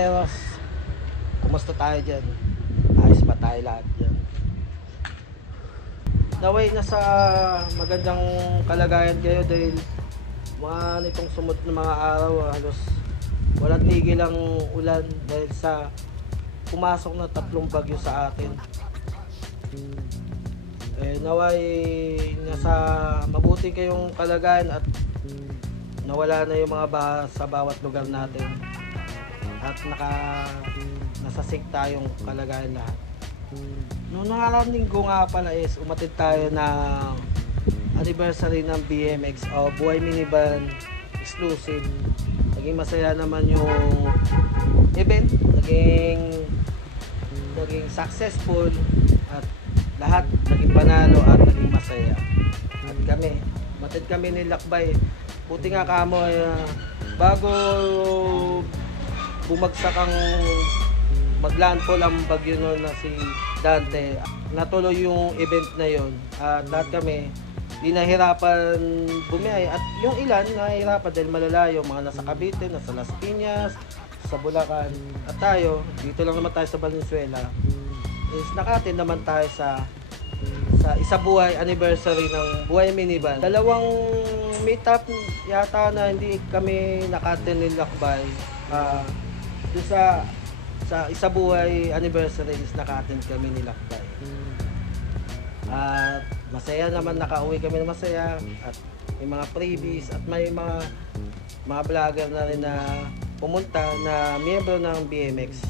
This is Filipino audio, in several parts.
Lakbayeros, kumusta tayo dyan? Ayos ba tayo lahat dyan? Naway nasa magandang kalagayan kayo dahil mga nitong sumunod na mga araw halos walang tigil ang ulan dahil sa pumasok na 3 bagyo sa atin. Naway nasa mabuti kayong kalagayan at nawala na yung mga baha sa bawat lugar natin at nasasig tayong kalagayan lahat. Noong nakaraang linggo nga pala is umatid tayo ng anniversary ng BMX o Buhay Minivan exclusive. Naging masaya naman yung event, naging successful at lahat naging panalo at naging masaya. At matid kami ni Lakbay. Buti nga kamo bago bumagsak ang maglandfall ang bagyo noon na si Dante, natuloy yung event na yon at lahat kami di nahirapan bumiyay at yung ilan nahirapan dahil malalayo, mga nasa Cavite, nasa Las Piñas, sa Bulacan, at tayo dito lang naman tayo sa Valenzuela is nakatin naman tayo sa isabuhay anniversary ng Buhay Minivan. Dalawang meetup yata na hindi kami nakatin ni Lakbay. Doon sa isabuhay anniversary is nakatin kami ni Lakbay. At masaya naman, nakauwi kami na masaya at may mga freebies at may mga vlogger na rin na pumunta na miyembro ng BMX.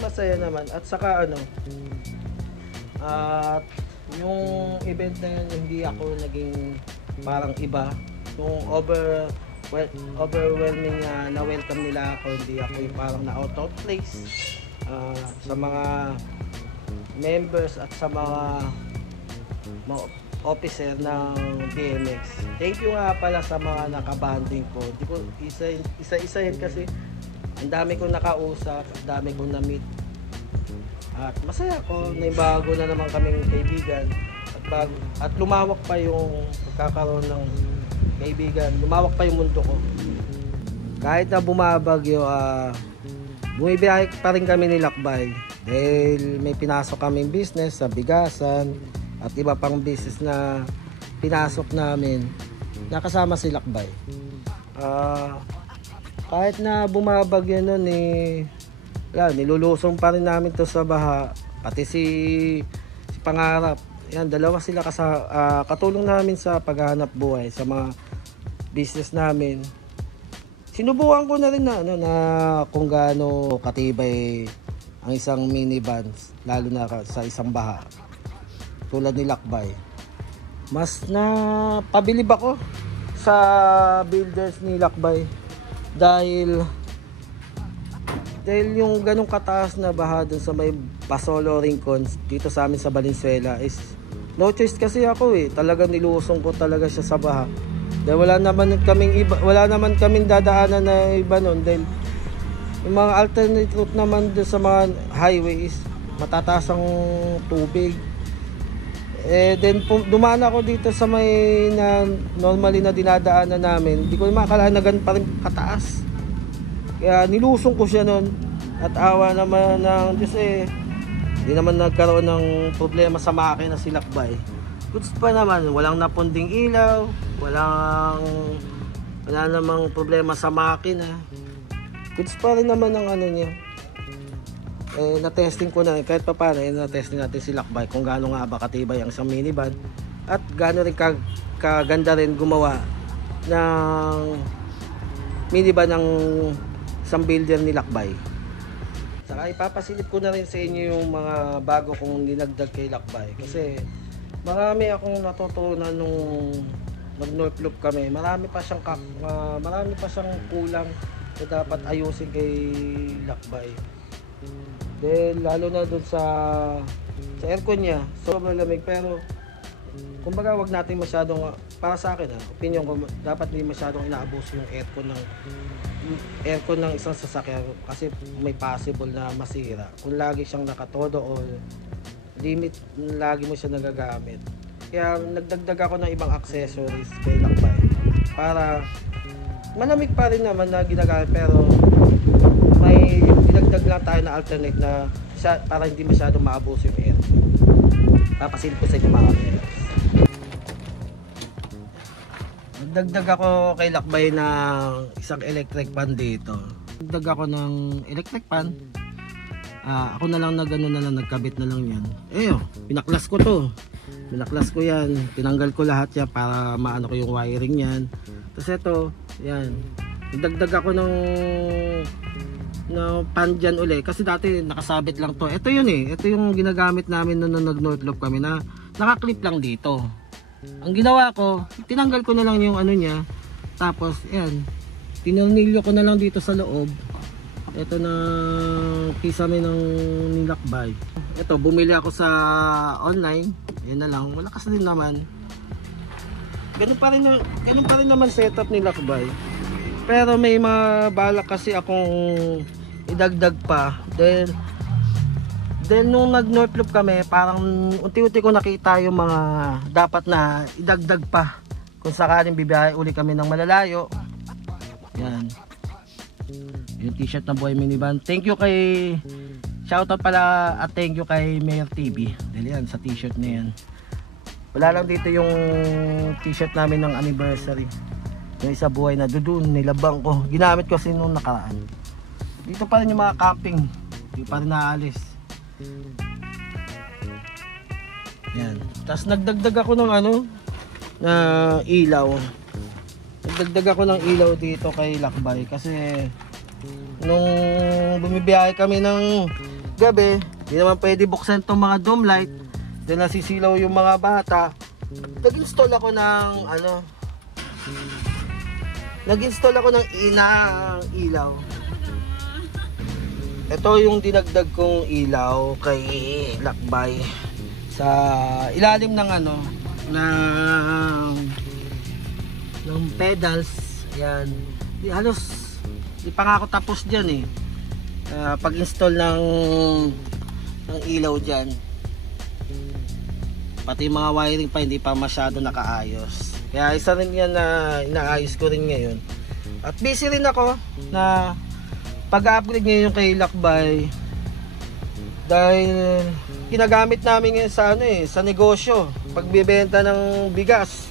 Masaya naman at saka at yung event na yun hindi ako naging parang iba. Yung overwhelming na welcome nila ako, hindi ako yung parang na out of place sa mga members at sa mga officer ng BMX. Thank you nga pala sa mga nakabanding ko. Hindi ko isa-isahin kasi ang dami kong nakausap, ang dami kong na-meet. At masaya ko, may bago na naman kaming kaibigan at lumawak pa yung pagkakaroon ng kaibigan, lumawak pa yung mundo ko. Kahit na bumabagyo, bumibiyahe pa rin kami ni Lakbay dahil may pinasok kaming business sa bigasan at iba pang business na pinasok namin, nakasama si Lakbay. Kahit na bumabagyo nun nilulusong pa rin namin to sa baha, pati si Pangarap. Yan, dalawa sila katulong namin sa paghahanap buhay sa mga business namin. Sinubukan ko na rin na kung gaano katibay ang isang minivan, lalo na sa isang baha tulad ni Lakbay. Mas na pabilib ako sa builders ni Lakbay dahil yung ganong kataas na baha dun sa may Basolo Rincon dito sa amin sa Valenzuela is no choice kasi ako talagang nilusong ko talaga siya sa baha dahil wala naman kaming dadaanan na iba nun dahil yung mga alternate route naman dun sa mga highway is matataas ang tubig. Then dumaan ako dito sa may na normally na dinadaanan namin, hindi ko makakalain na ganun pa rin kataas. Kaya nilusong ko siya nun at awa naman ng Diyos hindi naman nagkaroon ng problema sa makina si Lakbay. Goods pa naman, walang napunding ilaw, wala namang problema sa makina. Goods pa rin naman ang niya. Na-testing ko na kahit pa paano, na-testing natin si Lakbay kung gaano nga ba katibay ang isang minivan at gaano rin kaganda rin gumawa ng minivan ng isang builder ni Lakbay. Saka ipapasilip ko na rin sa inyo yung mga bago kong dinagdag kay Lakbay kasi marami akong natutunan nung nag-North Loop kami. Marami pa siyang kulang na dapat ayusin kay Lakbay. Dahil lalo na dun sa aircon niya, sobrang lamig, pero kumbaga wag natin masyadong, para sa akin opinion ko, dapat hindi masyadong inaabuso yung aircon ng isang sasakyan kasi may possible na masira kung lagi siyang nakatodo o limit lagi mo siya nagagamit. Kaya nagdagdag ako ng ibang accessories kay Lakbay para malamig pa rin naman na ginagamit, pero may magdagdag lang tayo na alternate na para hindi masyadong maabuso yung air. Papasil ko sa inyo mga kapatid. Nagdagdag ako kay Lakbay ng isang electric fan dito. Nagdagdag ako ng electric fan. Ako na lang nagkabit na lang yan. Pinaklas ko to. Pinaklas ko yan. Tinanggal ko lahat yan para maano ko yung wiring yan. Tapos ito, yan. Nagdagdag ako ng pan dyan uli. Kasi dati nakasabit lang to. Ito yun eh. Ito yung ginagamit namin nung nag-northloop kami na nakaklip lang dito. Ang ginawa ko, tinanggal ko na lang yung ano niya. Tapos, yan. Tinornilyo ko na lang dito sa loob. Ito na kisame ng nilakbay. Ito, bumili ako sa online. Yan na lang. Malakas din naman. Ganun pa rin naman setup ni Lakbay. Pero may mga balak kasi akong idagdag pa. Then nung nag-northloop kami, parang unti-unti ko nakita yung mga dapat na idagdag pa. Kung sakaling bibiyahe uli kami ng malalayo. Yan. Yung t-shirt na Buhay Minivan. Thank you kay shoutout pala at thank you kay Mayor TV. Dahil yan sa t-shirt na yan. Wala lang dito yung t-shirt namin ng anniversary. Yung isa Buhay na doon nilabang ko. Ginamit ko kasi nung nakaraan. Dito pa rin yung mga camping. Hindi pa rin naalis. Yan. Tapos nagdagdag ako ng na ilaw. Nagdagdag ako ng ilaw dito kay Lakbay kasi nung bumibiyahe kami ng gabi, hindi naman pwede buksan tong mga dome light. Then nasisilaw yung mga bata. Nag-install ako ng ilaw. Ito yung dinagdag kong ilaw kay Lakbay sa ilalim ng ng pedals. Yan. Halos di pa nga ako tapos diyan pag-install ng ilaw diyan. Pati mga wiring pa hindi pa masyado nakaayos. Kaya isa rin yan na inaayos ko rin ngayon. At busy rin ako na pag-upgrade ngayon kay Lakbay dahil ginagamit namin ngayon sa negosyo, pagbebenta ng bigas.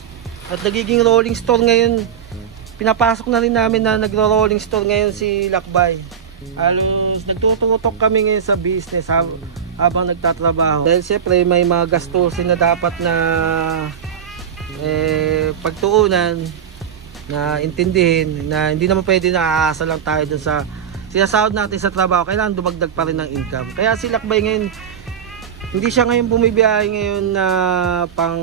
At nagiging rolling store ngayon. Pinapasok na rin namin na nagro-rolling store ngayon si Lakbay. Halos nagtututok kami ngayon sa business habang nagtatrabaho. Dahil siyempre may mga gastusin na dapat na pagtuunan, na intindihin na hindi naman pwede na aasa lang tayo dun sa sinasahod natin sa trabaho. Kailangan dumagdag pa rin ng income. Kaya si Lakbay ngayon, hindi siya ngayon bumibiyahe ngayon na pang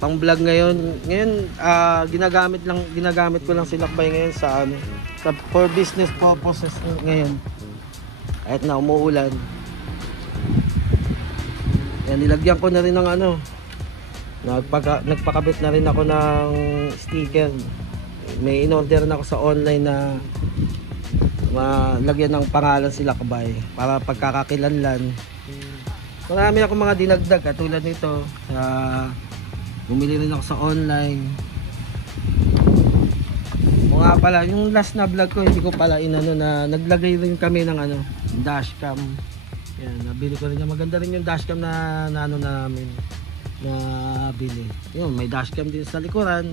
vlog ngayon. Ngayon ginagamit ko lang si Lakbay ngayon sa for business purposes ngayon. Kahit na umuulan. Yan, nilagyan ko na rin ng nagpakabit na rin ako ng sticker. May in-order na ako sa online na malagyan ng pangalan si Lakbay para pagkakakilanlan. Marami akong mga dinagdag katulad nito. Bumili rin ako sa online. O nga pala, yung last na vlog ko hindi ko pala na naglagay rin kami ng dashcam. Yan, nabili ko rin yung maganda rin yung dashcam na namin na bili. Yun, may dashcam din sa likuran.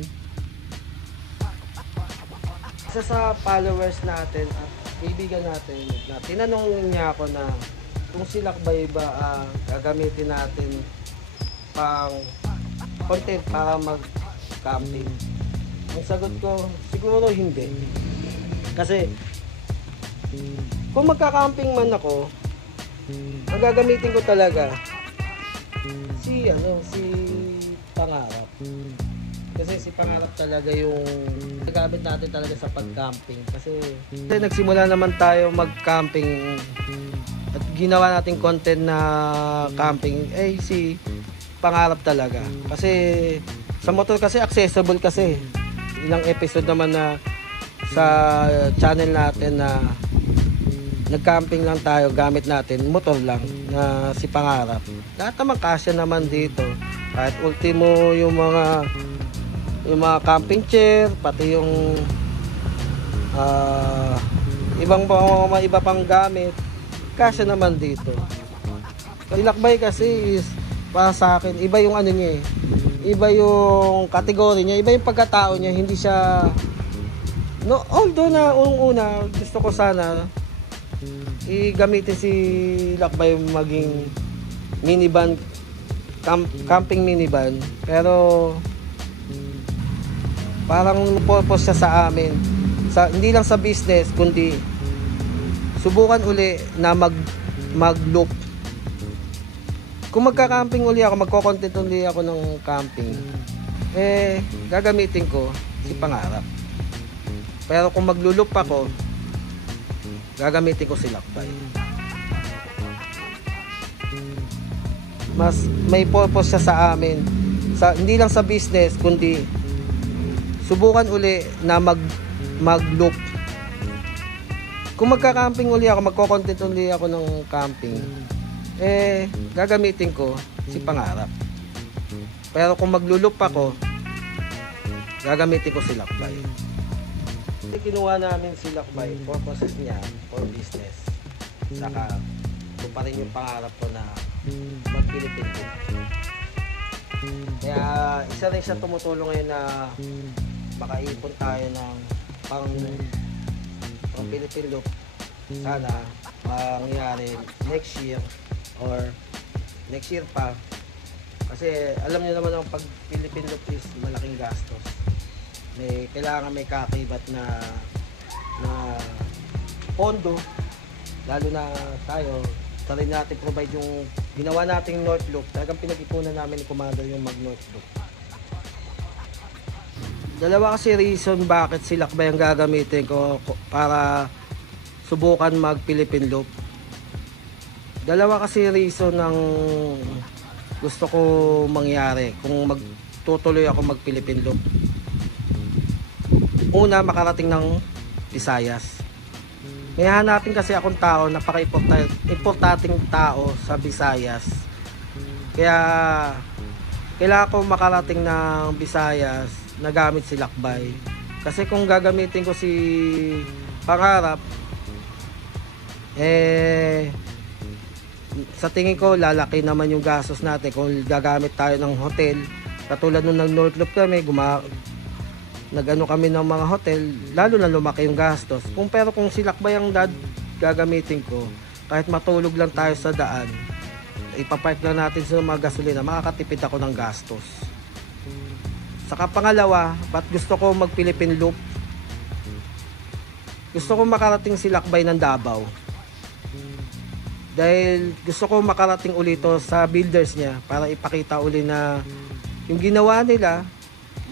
Isa sa followers natin at kaibigan natin na tinanong niya ako na kung si Lakbay ba gagamitin natin pang content para mag-camping. Ang sagot ko, siguro hindi. Kasi kung magka-camping man ako, ang gagamitin ko talaga si Pangarap. Kasi si Pangarap talaga yung gagamit natin talaga sa pag-camping. Kasi nagsimula naman tayo mag-camping at ginawa natin content na camping si Pangarap talaga. Kasi sa motor kasi accessible kasi. Ilang episode naman na sa channel natin na nag-camping lang tayo, gamit natin motor lang na si Pangarap. Lahat naman kasya naman dito. Kahit ultimo yung mga camping chair, pati yung iba pang gamit, kasya naman dito. Lakbay kasi is para sa akin, iba yung ano niya eh. Iba yung kategory niya, iba yung pagkatao niya, hindi siya although na una gusto ko sana gamitin si Lakbay maging minivan, camping minivan, pero parang purpose siya sa amin, hindi lang sa business kundi subukan uli na mag-loop. Kung magka-camping uli ako, magko-content uli ako ng camping, gagamitin ko si Pangarap. Pero kung maglo-loop ako, gagamitin ko si Lakbay. Mas may purpose siya sa amin, hindi lang sa business kundi subukan uli na mag-loop. Kung magka-camping uli ako, magko-content uli ako ng camping, gagamitin ko si Pangarap. Pero kung maglo-loop ako, gagamitin ko si Lakbay. Kinuha namin si Lakbay, purposes niya for business. Saka ito pa rin yung pangarap ko na mag-Philippine. Kaya isa rin siya tumutulong ngayon na makaipon tayo ng pang Philippine loop. Sana mangyari next year or next year pa, kasi alam niyo naman ang pag Philippine loop is malaking gastos. Kailangan may kakibat na pondo, lalo na tayo sa rin natin provide yung ginawa nating North Loop. Talagang pinag-ipunan namin ni Commander yung mag North Loop. Dalawa kasi reason bakit si Lakbay ang gagamitin ko para subukan mag Philippine Loop. Dalawa kasi reason ng gusto ko mangyari kung magtutuloy ako mag Philippine Loop. Una, makarating ng Visayas. May hanapin kasi akong tao, napaka-importanting tao sa Visayas. Kaya kailangan ko makarating ng Visayas na gamit si Lakbay. Kasi kung gagamitin ko si Pangarap, sa tingin ko lalaki naman yung gastos natin kung gagamit tayo ng hotel. Katulad nung nag-North Loop kami, nagano kami ng mga hotel, lalo na lumaki yung gastos. Pero kung si Lakbay ang gagamitin ko, kahit matulog lang tayo sa daan, ipapark lang natin sa mga gasolina, makakatipid ako ng gastos. Saka pangalawa, ba't gusto ko mag Philippine Loop? Gusto ko makarating si Lakbay ng Davao. Dahil gusto ko makarating ulito sa builders niya para ipakita uli na yung ginawa nila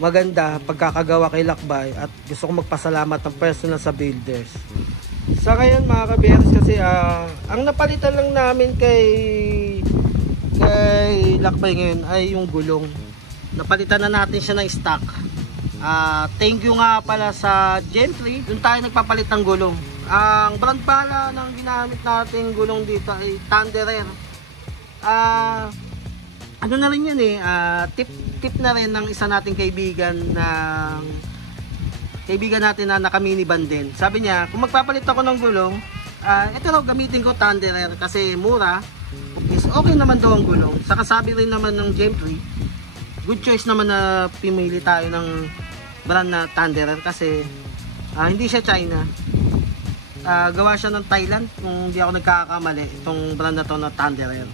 maganda, pagkakagawa kay Lakbay, at gusto ko magpasalamat ng personal sa builders. Sa ngayon mga kabiyers, kasi ang napalitan lang namin kay Lakbay ngayon ay yung gulong. Napalitan na natin siya ng stock. Thank you nga pala sa Gentry, doon tayo nagpapalit ng gulong. Ang brand pala ng ginamit nating gulong dito ay Thunderer. Ano na rin yan tip na rin ng isa nating kaibigan natin na naka-minivan din. Sabi niya, kung magpapalit ako ng gulong, ito raw gamitin ko Thunderer kasi mura, is okay naman daw ang gulong. Saka sabi rin naman ng Gentry, good choice naman na pimili tayo ng brand na Thunderer kasi hindi siya China. Gawa siya ng Thailand, kung hindi ako nagkakamali, itong brand na to na Thunderer.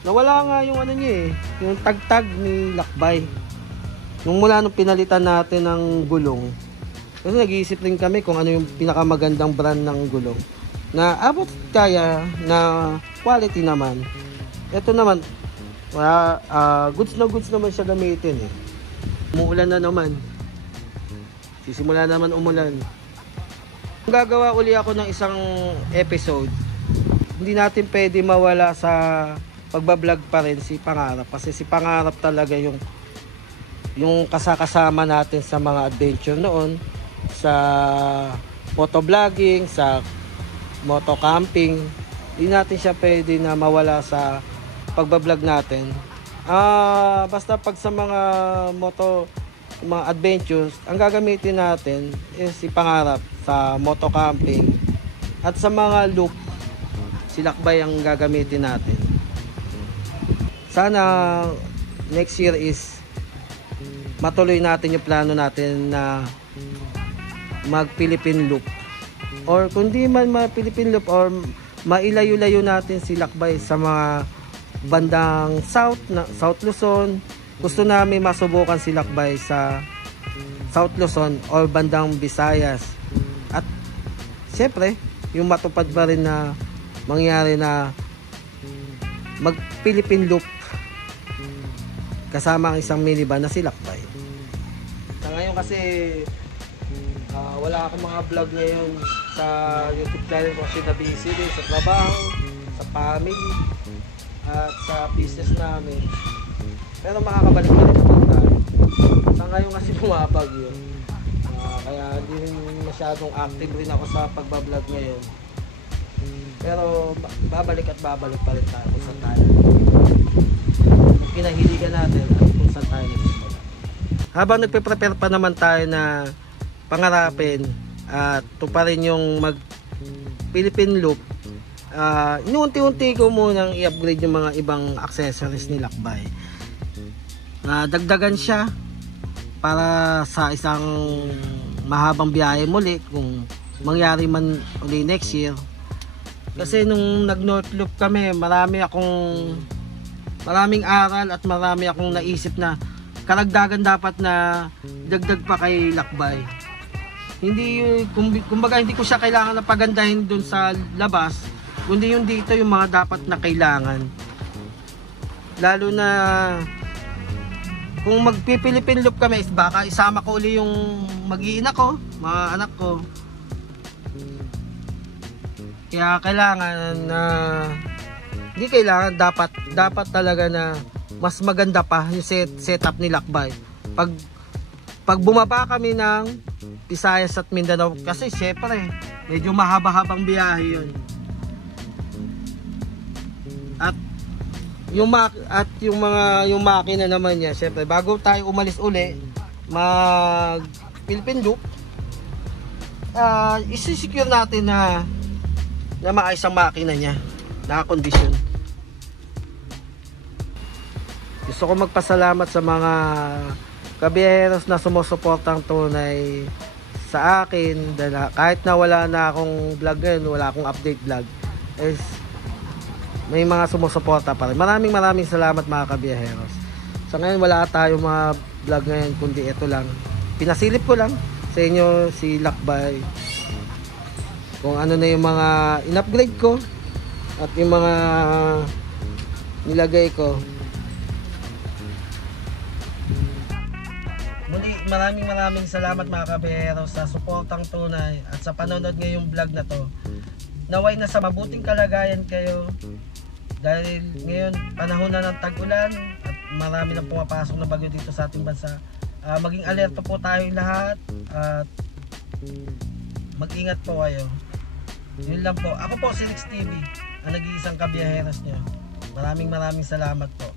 Nawala nga yung ano niya yung tagtag ni Lakbay. Nung pinalitan natin ng gulong, kasi nag-iisip rin kami kung ano yung pinakamagandang brand ng gulong na abot kaya na quality naman. Ito naman, goods naman siya gamitin Umuulan na naman. Sisimula naman umulan. Gagawa uli ako ng isang episode. Hindi natin pwede mawala sa pagbablog pa rin si Pangarap, kasi si Pangarap talaga yung kasama natin sa mga adventure noon, sa motovlogging, sa moto camping. Hindi natin siya pwede na mawala sa pagbablog natin. Basta pag sa mga mga adventures, ang gagamitin natin is si Pangarap sa moto camping, At sa mga loop, si lakbay ang gagamitin natin. Sana next year is matuloy natin yung plano natin na mag Philippine loop, or kundi man mag Philippine loop, or mailayo-layo natin si lakbay sa mga bandang South Luzon. Gusto namin masubukan si lakbay sa South Luzon or bandang Visayas, at syempre yung matupad pa rin na mangyari na mag Philippine loop kasama ang isang minivan na si lakbay. Sa ngayon kasi wala akong mga vlog ngayon sa YouTube channel ko kasi na-busy din sa trabaho, sa family, at sa business namin. Pero makakabalik pa rin naman tayo. Sa ngayon kasi bumabagyo, kaya hindi rin masyadong active rin ako sa pagbablog ngayon. Pero babalik pa rin tayo kung saan tayo. Kung kinahiligan natin at kung saan tayo nagsimula. Habang nagpe-prepare pa naman tayo na pangarapin at tuparin yung mag Philippine loop, inuunti-unti ko munang i-upgrade yung mga ibang accessories ni lakbay. Dagdagan siya para sa isang mahabang biyahe muli kung mangyari man uli next year. Kasi nung nag-North Loop kami, maraming aral at marami akong naisip na karagdagan dapat na dagdag pa kay lakbay. Hindi, kumbaga hindi ko siya kailangan na pagandahin dun sa labas, kundi yung dito yung mga dapat na kailangan. Lalo na kung magpi-Philippine loop kami, baka isama ko uli yung mag-iina ko, mga anak ko. Kaya kailangan na hindi kailangan, dapat talaga na mas maganda pa yung setup ni lakbay. Pag bumaba kami ng Visayas at Mindanao, kasi syempre medyo mahaba-habang biyahe yun. At yung makina naman niya, syempre bago tayo umalis uli mag Philippine loop, isi-secure natin na maayos ang makina niya, naka-condition. Gusto ko magpasalamat sa mga kabiyaheros na sumusuportang tunay sa akin, dahil kahit na wala na akong vlog ngayon, wala akong update vlog, is may mga sumusuporta pa rin. Maraming salamat mga kabiyaheros. Sa ngayon wala tayong mga vlog ngayon, kundi ito lang, pinasilip ko lang sa inyo si lakbay, kung ano na yung mga in-upgrade ko at yung mga nilagay ko. Muli, maraming salamat mga kabiyaheros sa suportang tunay at sa panonood ngayong vlog na to. Naway na sa mabuting kalagayan kayo, dahil ngayon panahon na ng tag-ulan at marami nang pumapasok na bagyo dito sa ating bansa. Maging alerto po tayong lahat at mag-ingat po kayo. Yun lang po. Ako po si Rix TV, ang nag-iisang kabiyaheros nyo. Maraming salamat po.